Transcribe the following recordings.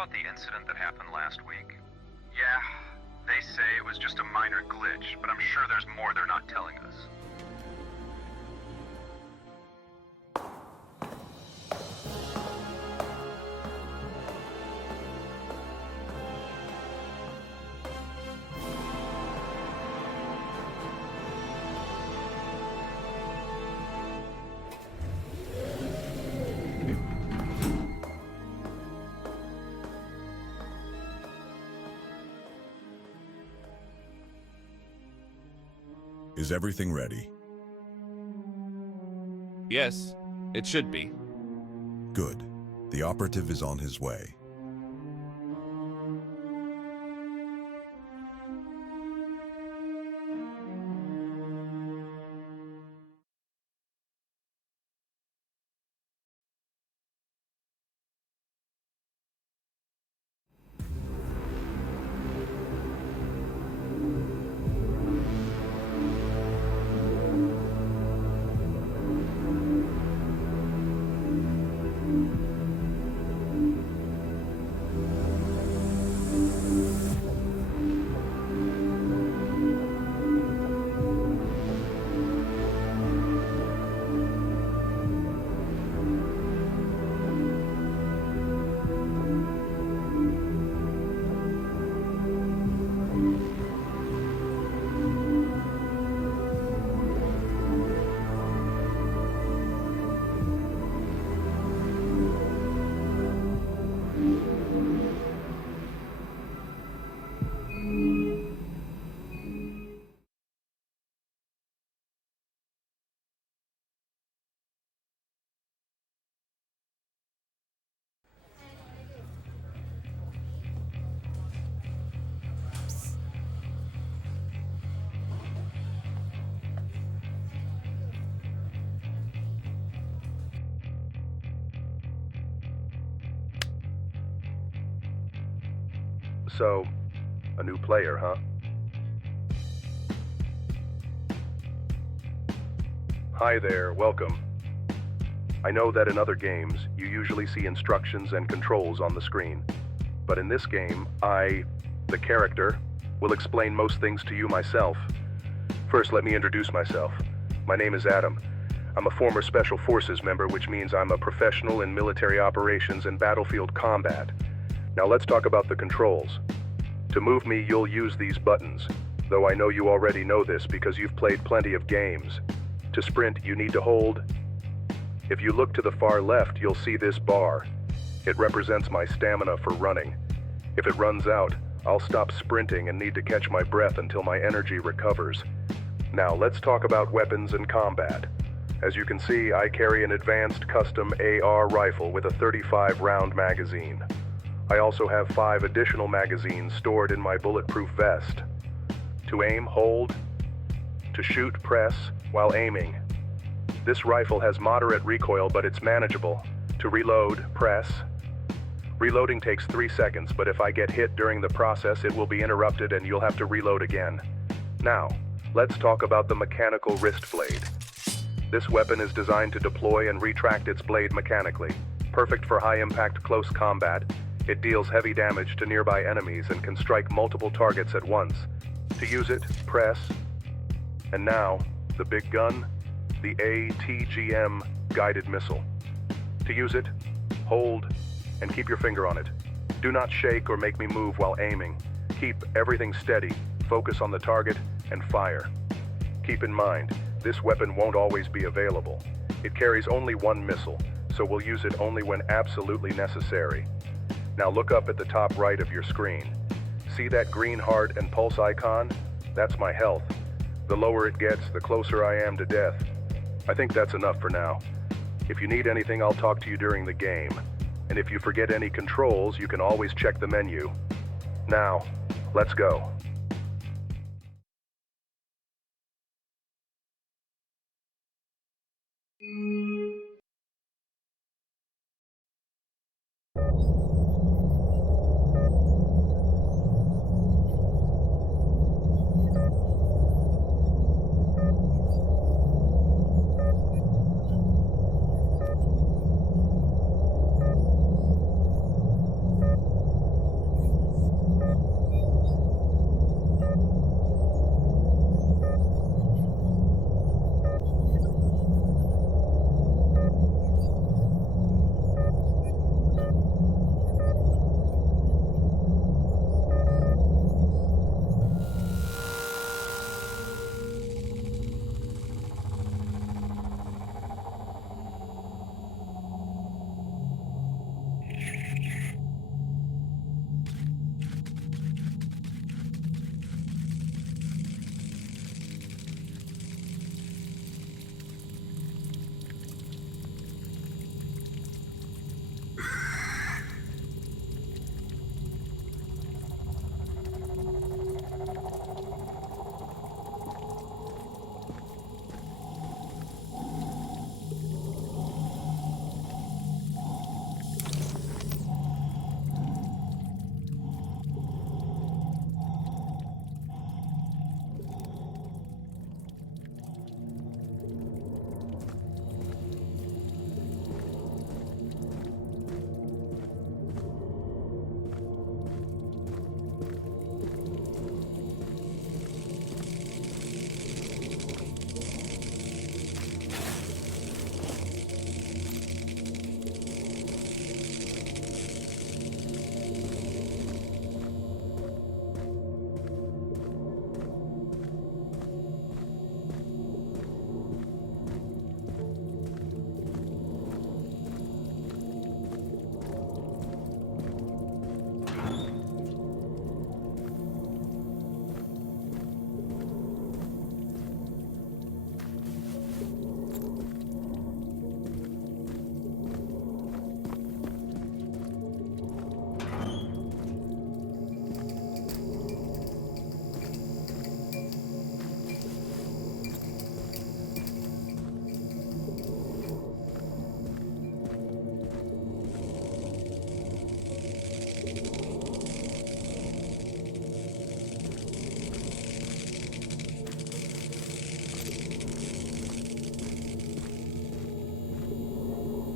about the incident that happened last week? Yeah, they say it was just a minor glitch, but I'm sure there's more they're not telling us. Is everything ready? Yes, it should be. Good. The operative is on his way. So, a new player, huh? Hi there, welcome. I know that in other games, you usually see instructions and controls on the screen. But in this game, the character, will explain most things to you myself. First, let me introduce myself. My name is Adam. I'm a former Special Forces member, which means I'm a professional in military operations and battlefield combat. Now let's talk about the controls. To move me, you'll use these buttons, though I know you already know this because you've played plenty of games. To sprint, you need to hold. If you look to the far left, you'll see this bar. It represents my stamina for running. If it runs out, I'll stop sprinting and need to catch my breath until my energy recovers. Now let's talk about weapons and combat. As you can see, I carry an advanced custom AR rifle with a 35-round magazine. I also have 5 additional magazines stored in my bulletproof vest. To aim, hold. To shoot, press while aiming. This rifle has moderate recoil, but it's manageable. To reload, press. Reloading takes 3 seconds, but if I get hit during the process, it will be interrupted and you'll have to reload again. Now, let's talk about the mechanical wrist blade. This weapon is designed to deploy and retract its blade mechanically. Perfect for high-impact close combat, it deals heavy damage to nearby enemies and can strike multiple targets at once. To use it, press. And now, the big gun, the ATGM guided missile. To use it, hold, and keep your finger on it. Do not shake or make me move while aiming. Keep everything steady, focus on the target, and fire. Keep in mind, this weapon won't always be available. It carries only one missile, so we'll use it only when absolutely necessary. Now look up at the top right of your screen. See that green heart and pulse icon? That's my health. The lower it gets, the closer I am to death. I think that's enough for now. If you need anything, I'll talk to you during the game. And if you forget any controls, you can always check the menu. Now, let's go.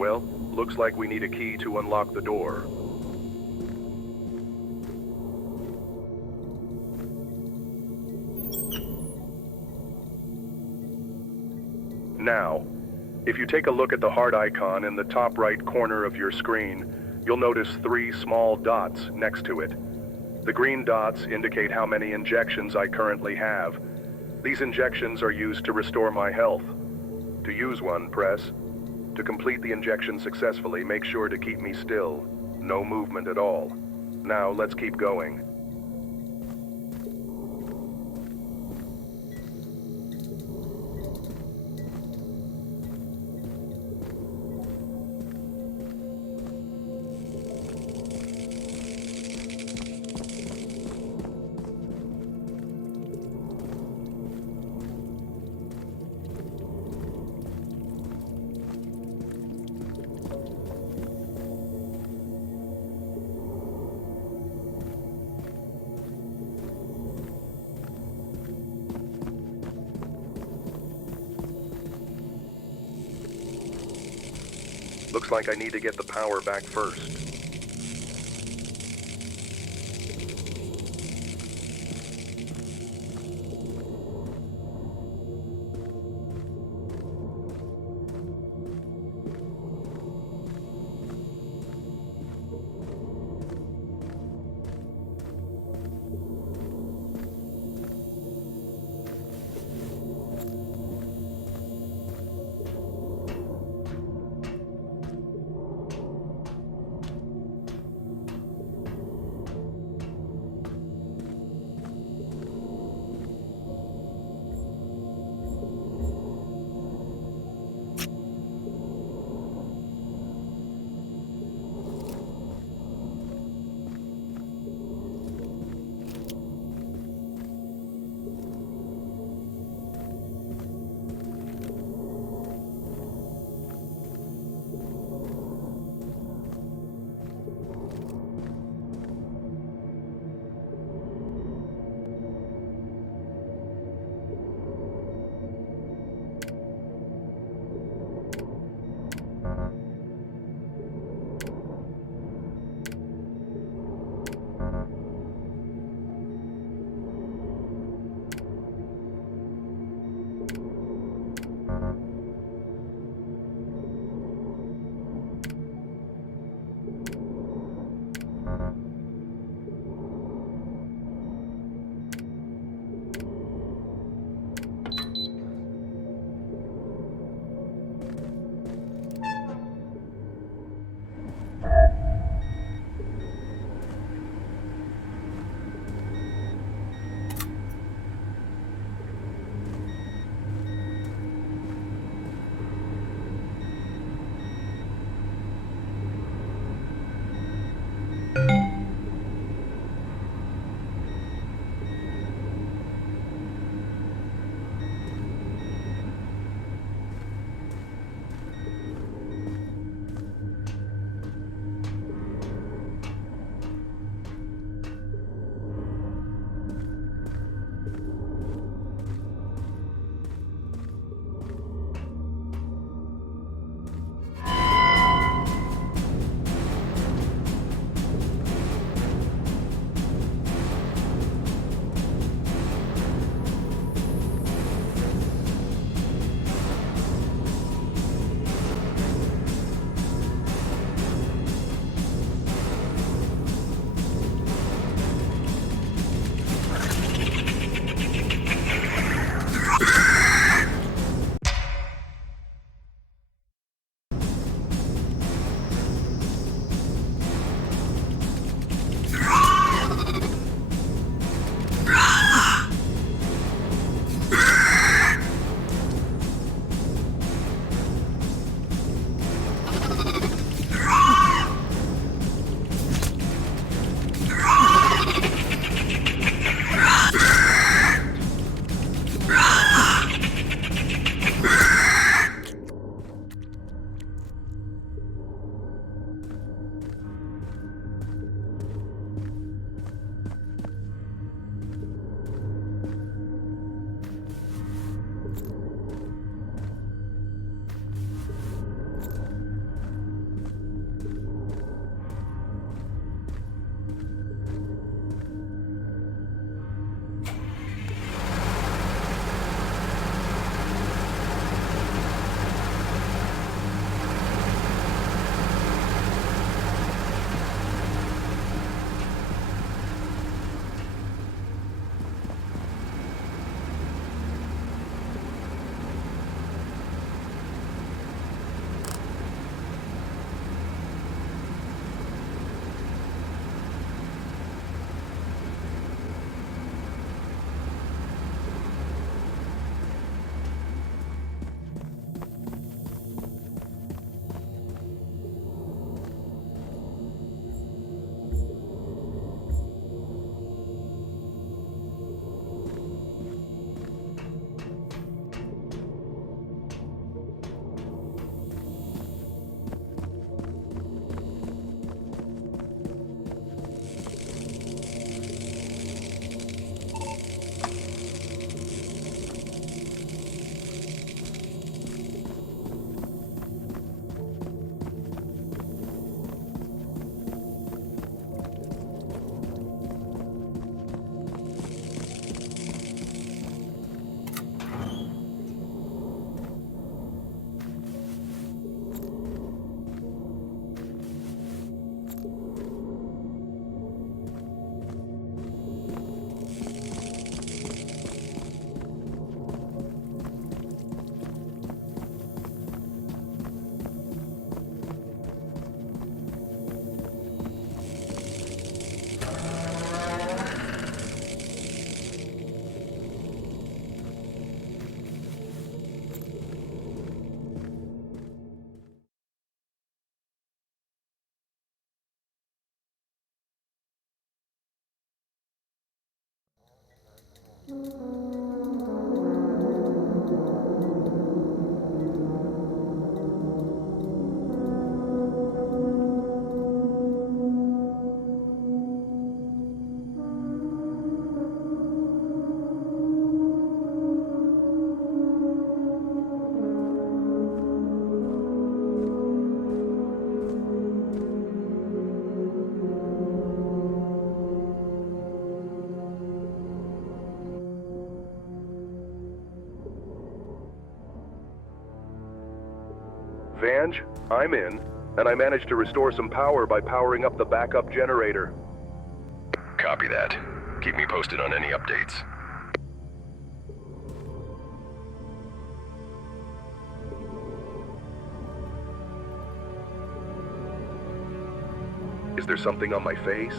Well, looks like we need a key to unlock the door. Now, if you take a look at the heart icon in the top right corner of your screen, you'll notice 3 small dots next to it. The green dots indicate how many injections I currently have. These injections are used to restore my health. To use one, press. To complete the injection successfully, make sure to keep me still. No movement at all. Now, let's keep going. Looks like I need to get the power back first. Vange, I'm in, and I managed to restore some power by powering up the backup generator. Copy that. Keep me posted on any updates. Is there something on my face?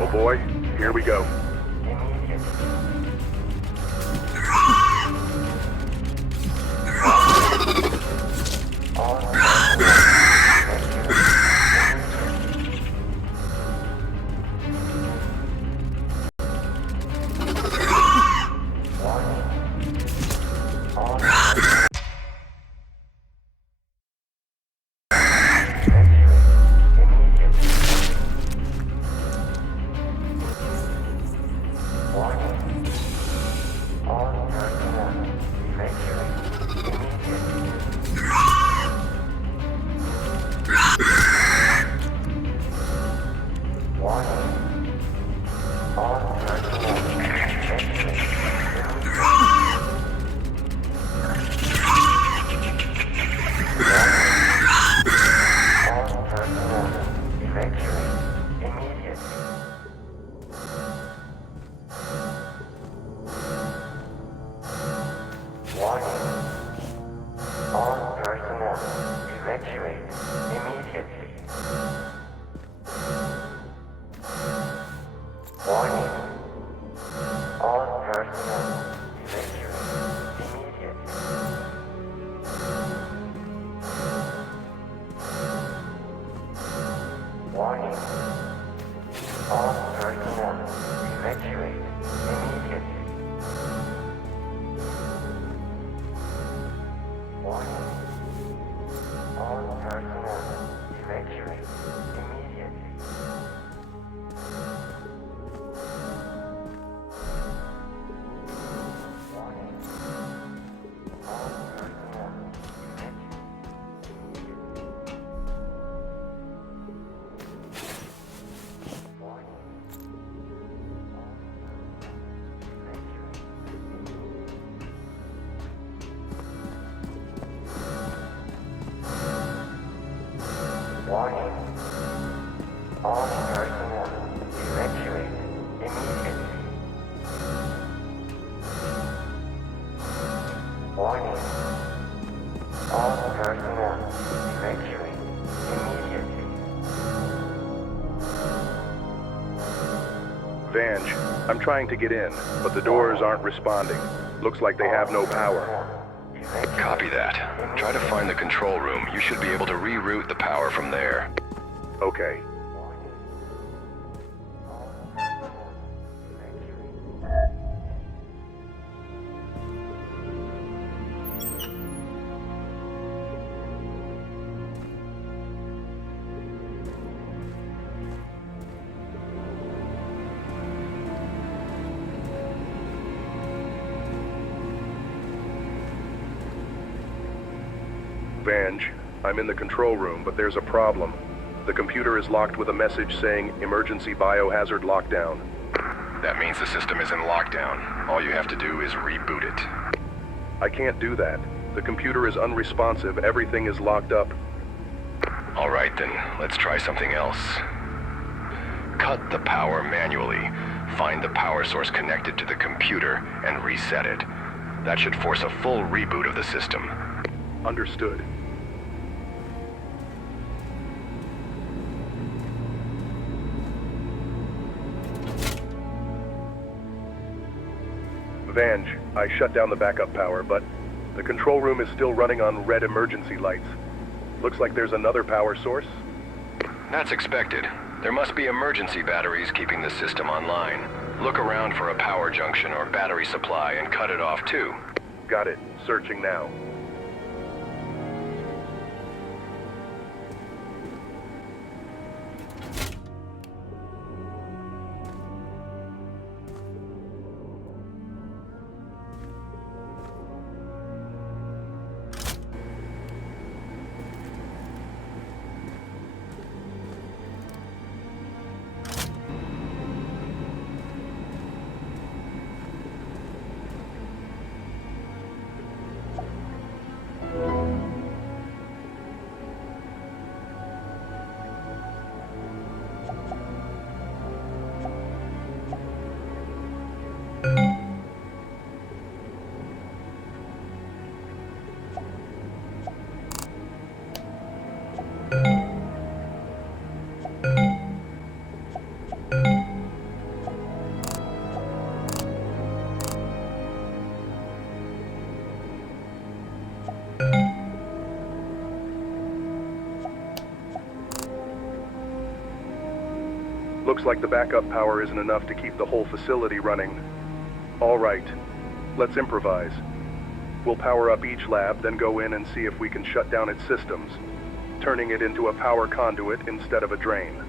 Oh boy, here we go. Vange, I'm trying to get in, but the doors aren't responding. Looks like they have no power. Copy that. Try to find the control room. You should be able to reroute the power from there. Okay. Vange, I'm in the control room, but there's a problem. The computer is locked with a message saying emergency biohazard lockdown. That means the system is in lockdown. All you have to do is reboot it. I can't do that. The computer is unresponsive. Everything is locked up. All right then, let's try something else. Cut the power manually. Find the power source connected to the computer and reset it. That should force a full reboot of the system. Understood. Vange, I shut down the backup power, but the control room is still running on red emergency lights. Looks like there's another power source. That's expected. There must be emergency batteries keeping the system online. Look around for a power junction or battery supply and cut it off too. Got it. Searching now. Looks like the backup power isn't enough to keep the whole facility running. All right, let's improvise. We'll power up each lab, then go in and see if we can shut down its systems, turning it into a power conduit instead of a drain.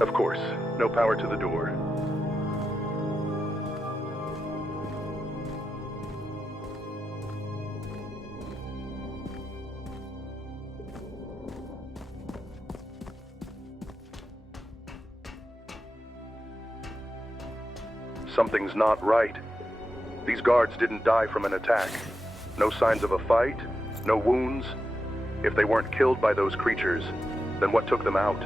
Of course, no power to the door. Something's not right. These guards didn't die from an attack. No signs of a fight, no wounds. If they weren't killed by those creatures, then what took them out?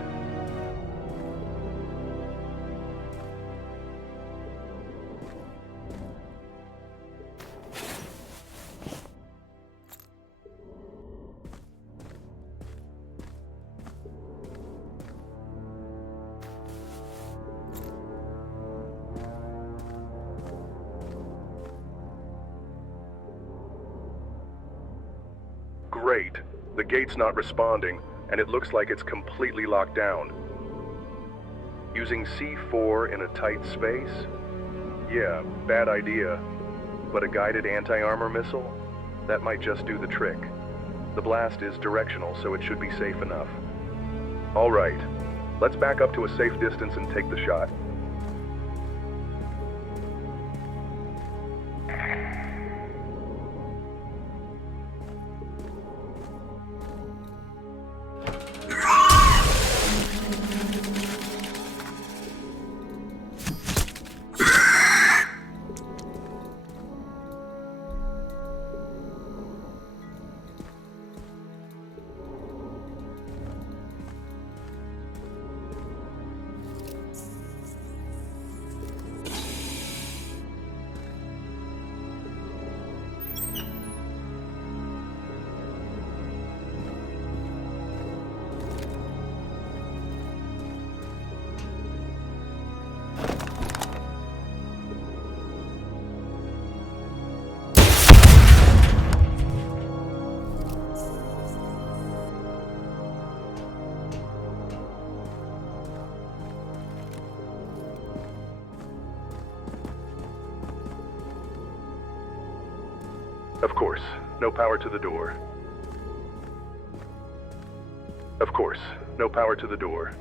Great. The gate's not responding, and it looks like it's completely locked down. Using C4 in a tight space? Yeah, bad idea. But a guided anti-armor missile? That might just do the trick. The blast is directional, so it should be safe enough. All right. Let's back up to a safe distance and take the shot. Of course, no power to the door. Of course, no power to the door.